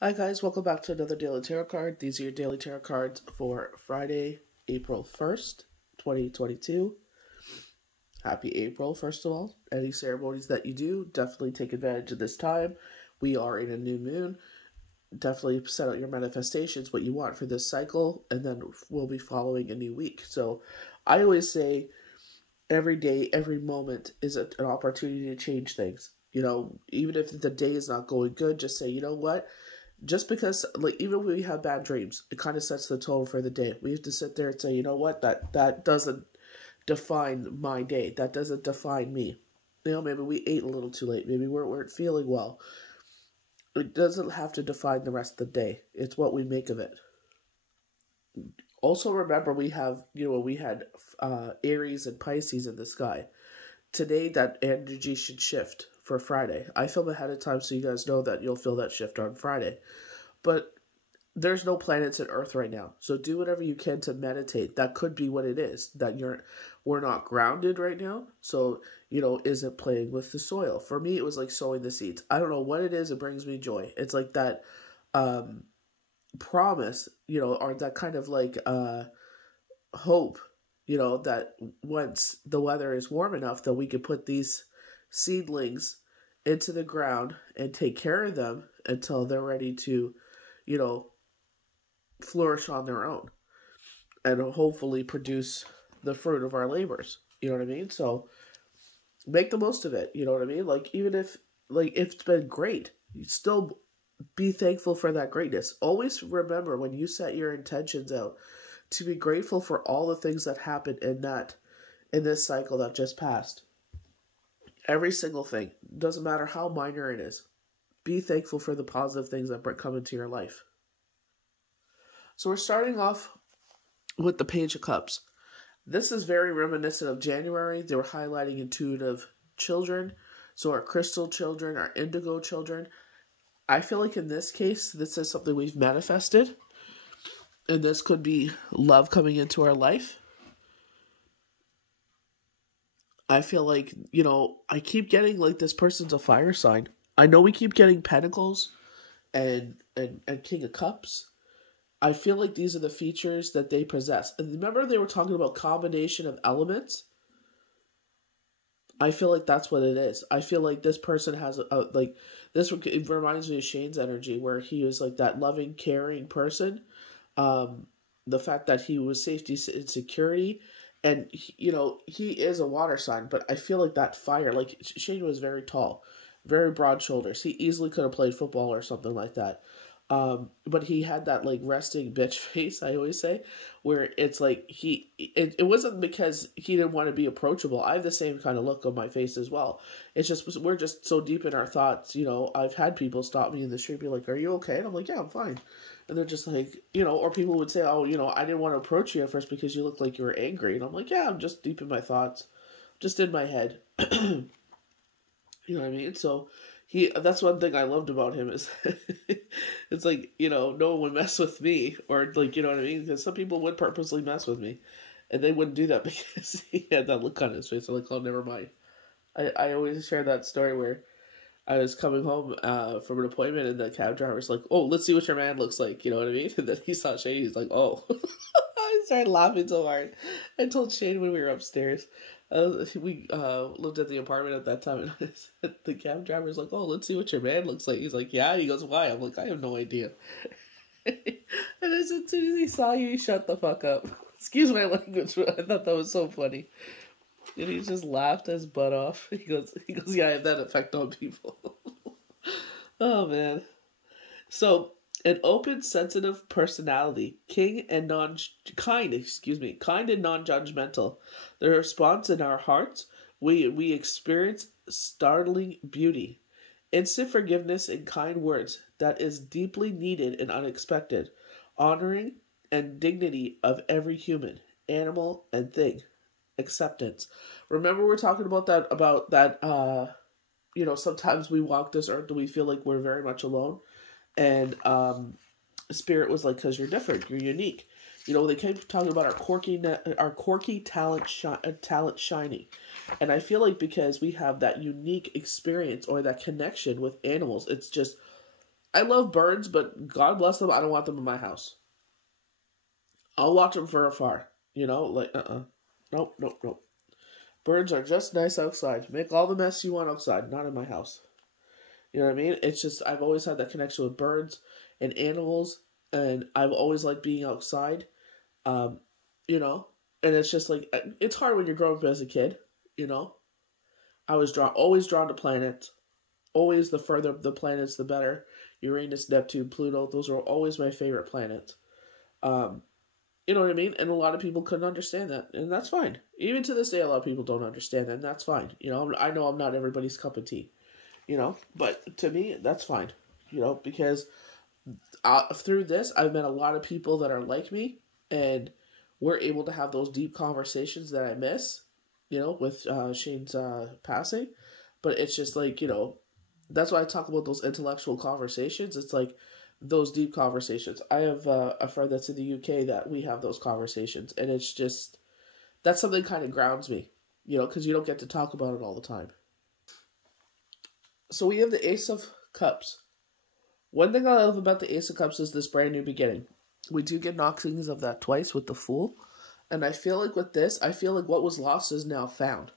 Hi guys, welcome back to another daily tarot card. These are your daily tarot cards for Friday, April 1st, 2022. Happy April, first of all. Any ceremonies that you do, definitely take advantage of this time. We are in a new moon. Definitely set out your manifestations, what you want for this cycle, and then we'll be following a new week. So I always say every day, every moment is an opportunity to change things. Even if the day is not going good, just say, you know what? Just because, like, even when we have bad dreams, it kind of sets the tone for the day. We have to sit there and say, you know what, that doesn't define my day. That doesn't define me. Maybe we ate a little too late. Maybe we weren't feeling well. It doesn't have to define the rest of the day. It's what we make of it. Also, remember, we had Aries and Pisces in the sky. Today, that energy should shift for Friday. I film ahead of time so you guys know that you'll feel that shift on Friday. But there's no planets at Earth right now. So do whatever you can to meditate. That could be what it is. That we're not grounded right now. So, is it playing with the soil? For me, it was like sowing the seeds. I don't know what it is. It brings me joy. It's like that promise, or that kind of like hope, that once the weather is warm enough that we could put these seedlings into the ground and take care of them until they're ready to, flourish on their own and hopefully produce the fruit of our labors. You know what I mean? So make the most of it. You know what I mean? Like, even if, like, it's been great, you still be thankful for that greatness. Always remember when you set your intentions out to be grateful for all the things that happened in this cycle that just passed. Every single thing. Doesn't matter how minor it is. Be thankful for the positive things that come into your life. So we're starting off with the Page of Cups. This is very reminiscent of January. They were highlighting intuitive children. So our crystal children, our indigo children. I feel like in this case, this is something we've manifested. And this could be love coming into our life. I feel like, I keep getting like this person's a fire sign. I know we keep getting Pentacles and King of Cups. I feel like these are the features that they possess. And remember they were talking about combination of elements? I feel like that's what it is. I feel like this person has it reminds me of Shane's energy, where he was like that loving, caring person. The fact that he was safety and security, and he is a water sign, but I feel like that fire, like Shane was very tall, very broad shoulders. He easily could have played football or something like that. But he had that like resting bitch face, I always say, where it's like it wasn't because he didn't want to be approachable. I have the same kind of look on my face as well. It's just, we're just so deep in our thoughts. I've had people stop me in the street, be like, "Are you okay?" And I'm like, "Yeah, I'm fine." And they're just like, or people would say, "Oh, I didn't want to approach you at first because you looked like you were angry." And I'm like, "Yeah, I'm just deep in my thoughts, just in my head." You know what I mean? So that's one thing I loved about him, is it's like, no one would mess with me, or like, you know what I mean? Because some people would purposely mess with me, and they wouldn't do that because he had that look on his face. I'm like, "Oh, never mind." I always share that story where I was coming home from an appointment, and the cab driver was like, "Oh, let's see what your man looks like." You know what I mean? And then he saw Shane, he's like, "Oh." I started laughing so hard. I told Shane when we were upstairs. We lived at the apartment at that time, and the cab driver was like, "Oh, let's see what your man looks like." He's like, "Yeah." He goes, "Why?" I'm like, "I have no idea." And as soon as he saw you, he shut the fuck up. Excuse my language, but I thought that was so funny. And he just laughed his butt off. He goes, "Yeah, I have that effect on people." Oh man. So, an open, sensitive personality, kind and non-judgmental. The response in our hearts, we experience startling beauty, instant forgiveness and kind words that is deeply needed and unexpected, honoring and dignity of every human, animal, and thing. Acceptance. Remember, we're talking about that. Sometimes we walk this earth and we feel like we're very much alone. And Spirit was like, "Because you're different, you're unique." They kept talking about our quirky talent shining, and I feel like because we have that unique experience or that connection with animals, it's just I love birds, but God bless them, I don't want them in my house. I'll watch them from afar. Like, Nope, nope, nope. Birds are just nice outside. Make all the mess you want outside, not in my house. You know what I mean? It's just, I've always had that connection with birds and animals, and I've always liked being outside. Um, you know, and it's just like, it's hard when you're growing up as a kid, you know? I was always drawn to planets. Always the further the planets, the better. Uranus, Neptune, Pluto, those are always my favorite planets. Um, you know what I mean? And a lot of people couldn't understand that, and that's fine. Even to this day, a lot of people don't understand that, and that's fine. I know I'm not everybody's cup of tea, but to me, that's fine, because through this, I've met a lot of people that are like me, and we're able to have those deep conversations that I miss, with Shane's passing. But it's just like, that's why I talk about those intellectual conversations. It's like those deep conversations. I have a friend that's in the UK that we have those conversations, and it's just, that's something kind of grounds me, because you don't get to talk about it all the time. So we have the Ace of Cups. One thing I love about the Ace of Cups is this brand new beginning. We do get knockings of that twice with the Fool, and I feel like with this, I feel like what was lost is now found.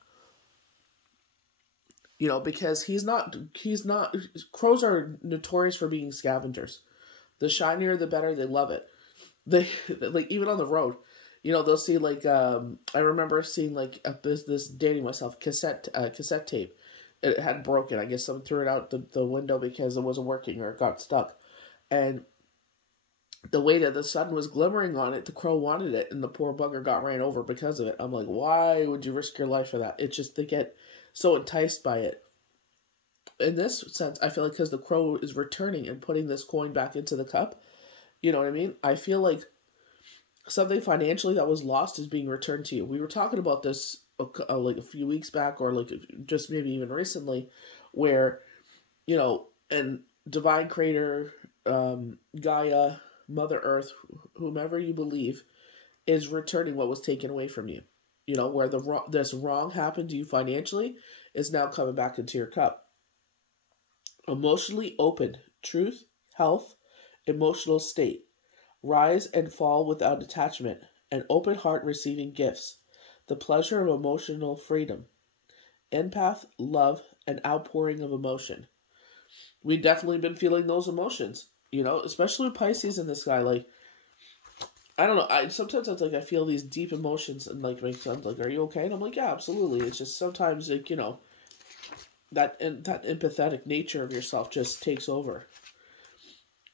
Because he's not, crows are notorious for being scavengers. The shinier, the better. They love it. They, like, even on the road, they'll see, like, I remember seeing, like, this dating myself, cassette tape. It had broken. I guess someone threw it out the window because it wasn't working or it got stuck. And the way that the sun was glimmering on it, the crow wanted it, and the poor bugger got ran over because of it. I'm like, why would you risk your life for that? It's just, they get so enticed by it. In this sense, I feel like because the crow is returning and putting this coin back into the cup, you know what I mean? I feel like something financially that was lost is being returned to you. We were talking about this like a few weeks back, or like just maybe even recently, where, and Divine Creator, Gaia, Mother Earth, whomever you believe, is returning what was taken away from you. Where this wrong happened to you financially is now coming back into your cup. Emotionally open, truth, health, emotional state, rise and fall without attachment, an open heart receiving gifts, the pleasure of emotional freedom, empath, love, and outpouring of emotion. We've definitely been feeling those emotions, especially with Pisces in this guy. Like, I don't know. Sometimes it's like I feel these deep emotions, and like my son's like, "Are you okay?" And I'm like, "Yeah, absolutely." It's just sometimes like that empathetic nature of yourself just takes over.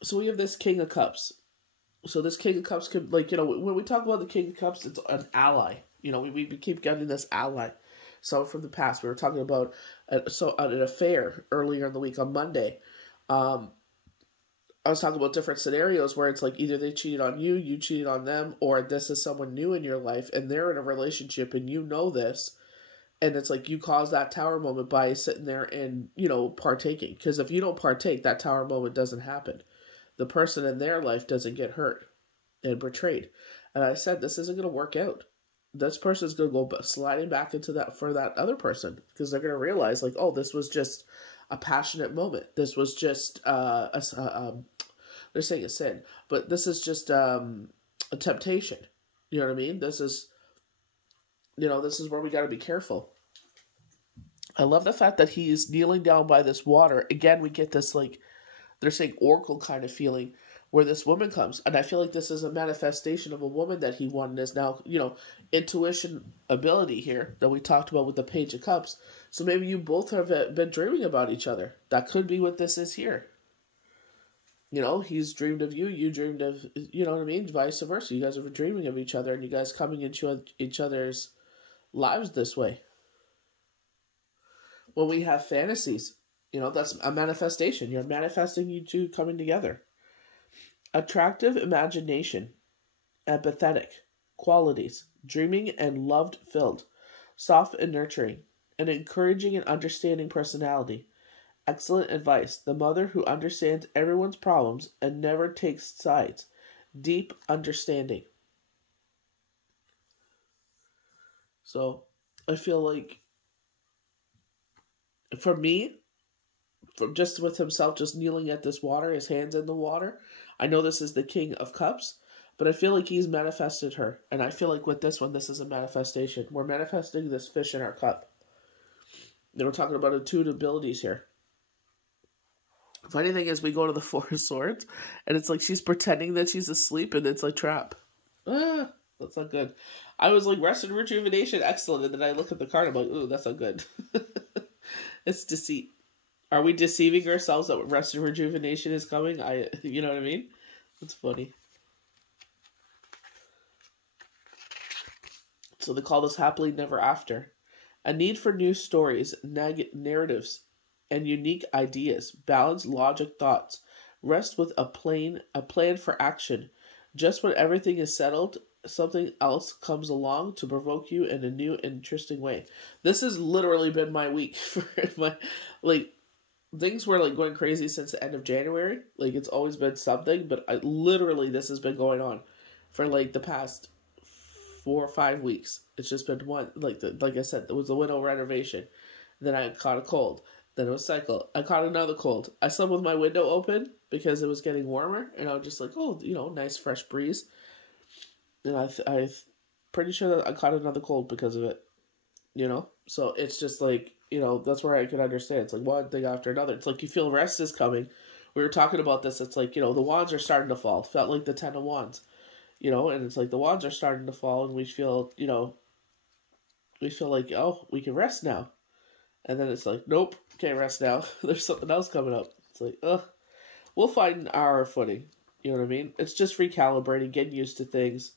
So we have this King of Cups. So this King of Cups could, like, when we talk about the King of Cups, it's an ally. We keep getting this ally. So from the past, we were talking about an affair earlier in the week on Monday. I was talking about different scenarios where it's like either they cheated on you, you cheated on them, or this is someone new in your life and they're in a relationship and you know this. And it's like you cause that tower moment by sitting there and, partaking. Because if you don't partake, that tower moment doesn't happen. The person in their life doesn't get hurt and betrayed. And I said, this isn't going to work out. This person's going to go sliding back into that for that other person. Because they're going to realize, like, oh, this was just a passionate moment. This was just, they're saying a sin. But this is just a temptation. You know what I mean? This is where we got to be careful. I love the fact that he is kneeling down by this water. Again, we get this, like, they're saying oracle kind of feeling where this woman comes. And I feel like this is a manifestation of a woman that he wanted is now, intuition ability here that we talked about with the Page of Cups. So maybe you both have been dreaming about each other. That could be what this is here. He's dreamed of you, you dreamed of, you know what I mean? Vice versa. You guys are dreaming of each other and you guys coming into each other's lives this way. When we have fantasies, that's a manifestation. You're manifesting you two coming together. Attractive imagination, empathetic qualities, dreaming and love-filled, soft and nurturing, an encouraging and understanding personality, excellent advice, the mother who understands everyone's problems and never takes sides, deep understanding. So, I feel like, for me, from just with himself, just kneeling at this water, his hands in the water. I know this is the King of Cups, but I feel like he's manifested her. And I feel like with this one, this is a manifestation. We're manifesting this fish in our cup. They were talking about attuned abilities here. Funny thing is, we go to the Four of Swords, and it's like she's pretending that she's asleep, and it's like trap. That's not good. I was like, rest and rejuvenation, excellent. And then I look at the card, I'm like, ooh, that's not good. It's deceit. Are we deceiving ourselves that rest and rejuvenation is coming? You know what I mean? It's funny. So they call this happily never after. A need for new stories, narratives, and unique ideas. Balanced logic thoughts. Rest with a plan for action. Just when everything is settled, something else comes along to provoke you in a new, interesting way. This has literally been my week for things were like going crazy since the end of January. Like, it's always been something, but this has been going on for like the past 4 or 5 weeks. It's just been one, like I said, there was the window renovation. Then I caught a cold. Then it was cycle. I caught another cold. I slept with my window open because it was getting warmer, and I was just like, oh, nice fresh breeze. And I'm pretty sure that I caught another cold because of it. So it's just like, that's where I can understand. It's like one thing after another. It's like you feel rest is coming. We were talking about this. It's like, the wands are starting to fall. It felt like the 10 of wands, and it's like the wands are starting to fall, and we feel like, oh, we can rest now. And then it's like, nope, can't rest now. There's something else coming up. It's like, we'll find our footing. You know what I mean? It's just recalibrating, getting used to things.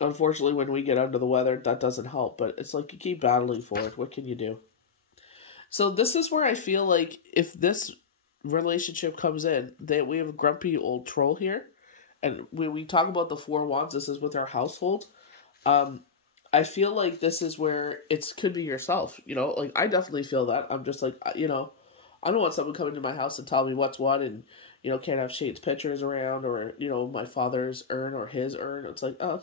Unfortunately, when we get under the weather, that doesn't help. But it's like you keep battling for it. What can you do? So this is where I feel like if this relationship comes in, that we have a grumpy old troll here. And when we talk about the 4 wands, this is with our household. I feel like this is where it could be yourself. Like I definitely feel that. I'm just like, I don't want someone coming to my house and telling me what's what and, can't have Shane's pictures around or, my father's urn or his urn. It's like, oh,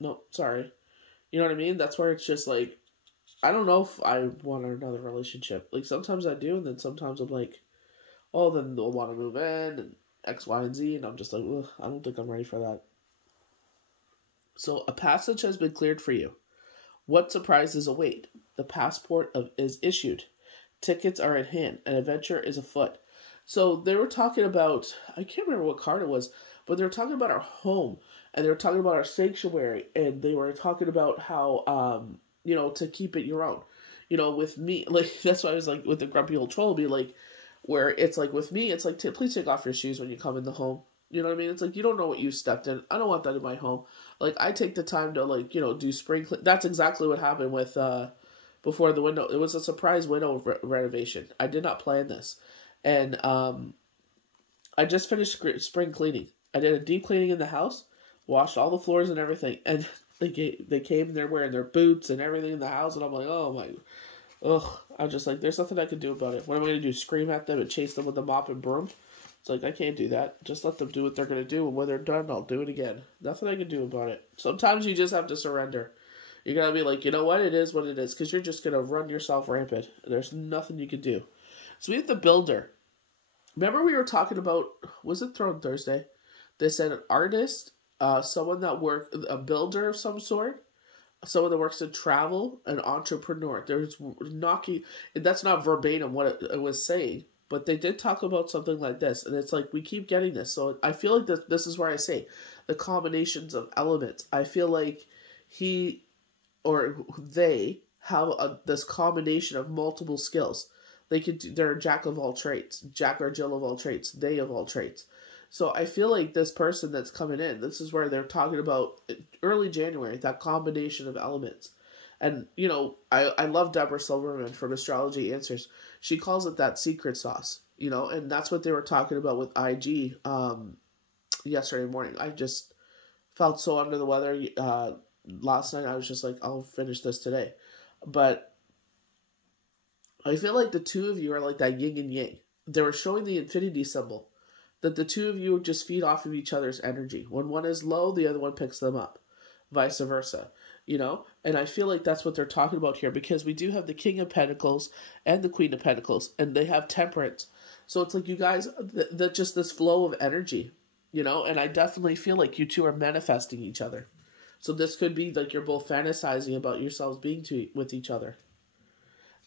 no, sorry. You know what I mean? That's where it's just like, I don't know if I want another relationship. Like sometimes I do, and then sometimes I'm like, oh, then they'll want to move in and X, Y, and Z. And I'm just like, ugh, I don't think I'm ready for that. So a passage has been cleared for you. What surprises await? The passport is issued. Tickets are at hand. An adventure is afoot. So they were talking about, I can't remember what card it was, but they were talking about our home, and they were talking about our sanctuary, and they were talking about how, to keep it your own. With me, like, that's why I was like, with the grumpy old troll, be like, where it's like, with me, it's like, please take off your shoes when you come in the home. You know what I mean? It's like, you don't know what you stepped in. I don't want that in my home. Like, I take the time to, like, do spring clean. That's exactly what happened with, before the window. It was a surprise window renovation. I did not plan this. And, I just finished spring cleaning. I did a deep cleaning in the house, washed all the floors and everything. And they came, they're wearing their boots and everything in the house. And I'm like, oh my, ugh. I'm just like, there's nothing I can do about it. What am I going to do? Scream at them and chase them with the mop and broom? It's like, I can't do that. Just let them do what they're going to do. And when they're done, I'll do it again. Nothing I can do about it. Sometimes you just have to surrender. You're going to be like, you know what? It is what it is. Because you're just going to run yourself rampant. There's nothing you can do. So we have the builder. Remember we were talking about, was it Throne Thursday? They said an artist, someone that worked, a builder of some sort, someone that works in travel, an entrepreneur. There's knocking, and that's not verbatim what it was saying, but they did talk about something like this, and it's like we keep getting this. So I feel like this is where I say the combinations of elements. I feel like he or they have this combination of multiple skills. They're a jack of all trades, Jack or Jill of all trades, they of all trades. So I feel like this person that's coming in, this is where they're talking about early January, that combination of elements. And, I love Deborah Silverman from Astrology Answers. She calls it that secret sauce, and that's what they were talking about with IG yesterday morning. I just felt so under the weather. Last night I was just like, I'll finish this today. But I feel like the two of you are like that yin and yang. They were showing the infinity symbol, that the two of you just feed off of each other's energy. When one is low, the other one picks them up. Vice versa. And I feel like that's what they're talking about here, because we do have the King of Pentacles and the Queen of Pentacles, and they have Temperance. So it's like you guys, that just this flow of energy, and I definitely feel like you two are manifesting each other. So this could be like you're both fantasizing about yourselves being with each other.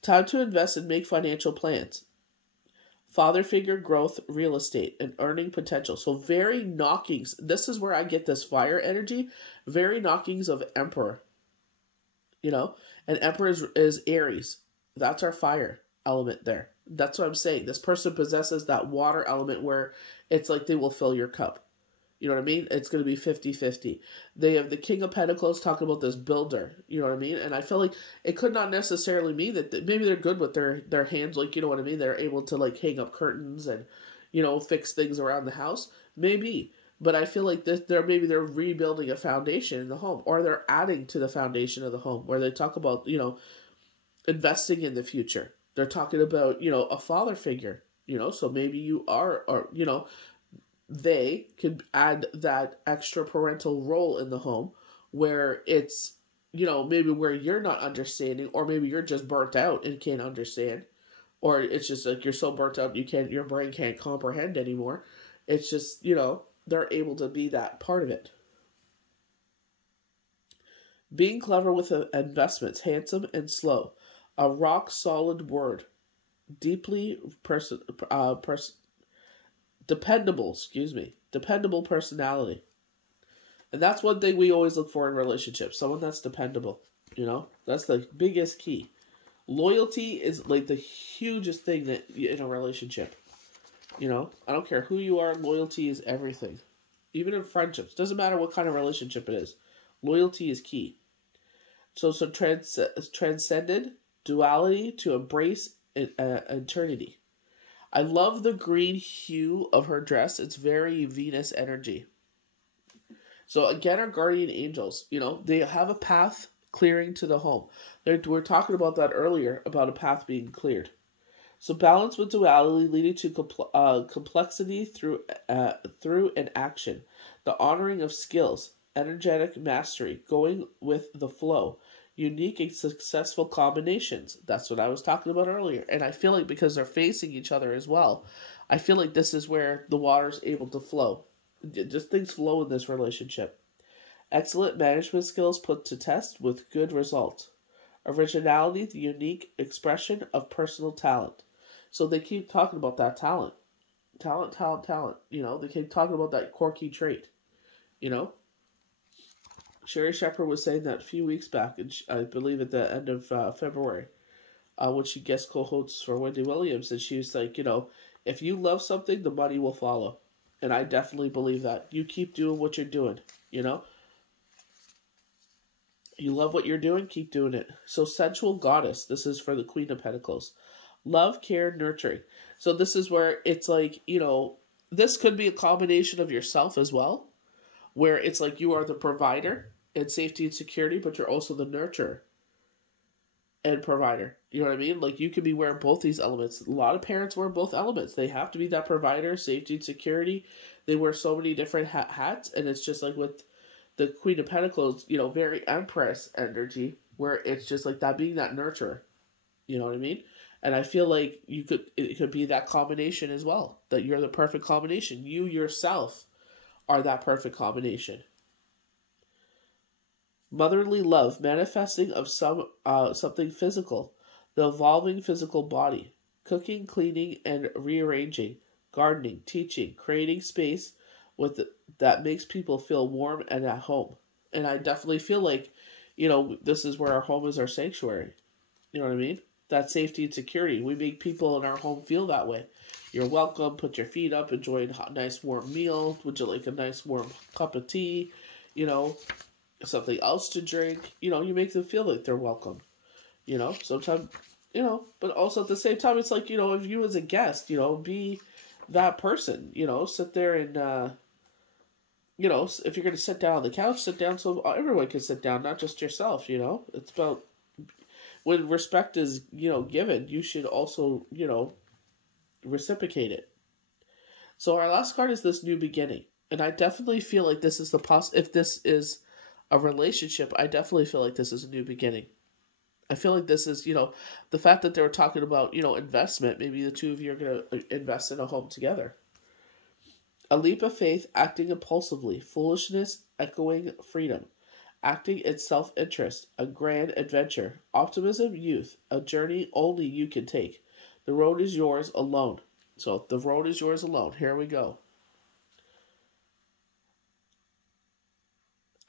Time to invest and make financial plans. Father figure, growth, real estate, and earning potential. So very knockings. This is where I get this fire energy. Very knockings of Emperor. And Emperor is Aries. That's our fire element there. That's what I'm saying. This person possesses that water element where it's like they will fill your cup. You know what I mean? It's going to be 50-50. They have the King of Pentacles talking about this builder. You know what I mean? And I feel like it could not necessarily mean that maybe they're good with their hands. Like, you know what I mean? They're able to like hang up curtains and, fix things around the house. Maybe. But I feel like they're rebuilding a foundation in the home. Or they're adding to the foundation of the home. Where they talk about, investing in the future. They're talking about, a father figure. So maybe you are, or, they could add that extra parental role in the home where it's, maybe where you're not understanding, or maybe you're just burnt out and can't understand, or it's just like you're so burnt out your brain can't comprehend anymore. It's just, they're able to be that part of it. Being clever with investments, handsome and slow. A rock solid word. Deeply dependable personality. And that's one thing we always look for in relationships. Someone that's dependable. That's the biggest key. Loyalty is like the hugest thing that in a relationship. I don't care who you are, loyalty is everything. Even in friendships. Doesn't matter what kind of relationship it is. Loyalty is key. So transcended, duality, to embrace eternity. I love the green hue of her dress. It's very Venus energy. So again, our guardian angels, they have a path clearing to the home. We're talking about that earlier, about a path being cleared. So balance with duality leading to complexity through an action. The honoring of skills, energetic mastery, going with the flow. Unique and successful combinations. That's what I was talking about earlier. And I feel like because they're facing each other as well, I feel like this is where the water's able to flow. Just things flow in this relationship. Excellent management skills put to test with good results. Originality, the unique expression of personal talent. So they keep talking about that talent. Talent. They keep talking about that quirky trait. Sherry Shepherd was saying that a few weeks back, and I believe at the end of February, when she guest co-hosts for Wendy Williams, and she was like, if you love something, the money will follow. And I definitely believe that. You keep doing what you're doing, You love what you're doing, keep doing it. So sensual goddess, this is for the Queen of Pentacles. Love, care, nurturing. So this is where it's like, this could be a combination of yourself as well, where it's like you are the provider and safety and security, but you're also the nurturer and provider. You know what I mean? Like you could be wearing both these elements. A lot of parents wear both elements. They have to be that provider, safety and security. They wear so many different hats, and it's just like with the Queen of Pentacles, very Empress energy, where it's just like that being that nurturer. You know what I mean? And I feel like it could be that combination as well. That you're the perfect combination. You yourself are that perfect combination. Motherly love, manifesting of something physical, the evolving physical body, cooking, cleaning, and rearranging, gardening, teaching, creating space that makes people feel warm and at home. And I definitely feel like, this is where our home is our sanctuary. You know what I mean? That safety and security. We make people in our home feel that way. You're welcome. Put your feet up. Enjoy a nice warm meal. Would you like a nice warm cup of tea? Something else to drink. You make them feel like they're welcome. Sometimes, but also at the same time, it's like, if you as a guest, be that person. Sit there and, if you're going to sit down on the couch, sit down so everyone can sit down, not just yourself. It's about when respect is, given, you should also, reciprocate it. So our last card is this new beginning. And I definitely feel like this is if this is a relationship, I definitely feel like this is a new beginning. I feel like this is, the fact that they were talking about, investment. Maybe the two of you are going to invest in a home together. A leap of faith, acting impulsively. Foolishness, echoing freedom. Acting in self-interest, a grand adventure. Optimism, youth, a journey only you can take. The road is yours alone. So the road is yours alone. Here we go.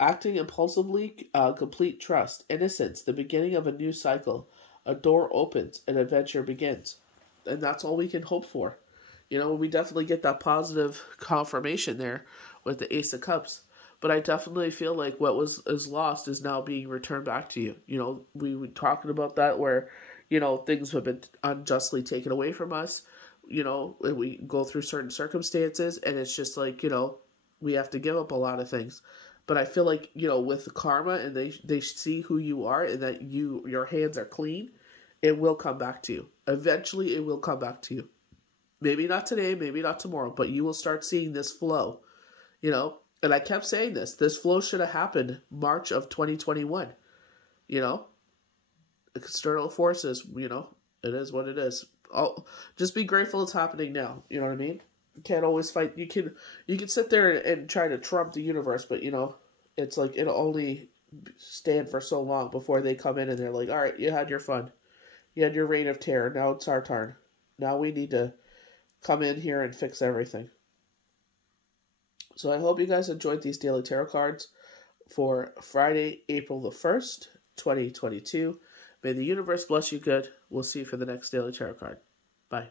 Acting impulsively, complete trust. Innocence, the beginning of a new cycle. A door opens, an adventure begins. And that's all we can hope for. We definitely get that positive confirmation there with the Ace of Cups. But I definitely feel like what is lost is now being returned back to you. We were talking about that where, things have been unjustly taken away from us. And we go through certain circumstances, and it's just like, we have to give up a lot of things. But I feel like, with the karma, and they see who you are and that your hands are clean, it will come back to you. Eventually, it will come back to you. Maybe not today, maybe not tomorrow, but you will start seeing this flow, And I kept saying this flow should have happened March of 2021, External forces, it is what it is. Just be grateful it's happening now, you know what I mean? You can't always fight. You can sit there and try to trump the universe, but, it's like it'll only stand for so long before they come in and they're like, all right, you had your fun. You had your reign of terror. Now it's our turn. Now we need to come in here and fix everything. So I hope you guys enjoyed these daily tarot cards for Friday, April the 1st, 2022. May the universe bless you good. We'll see you for the next daily tarot card. Bye.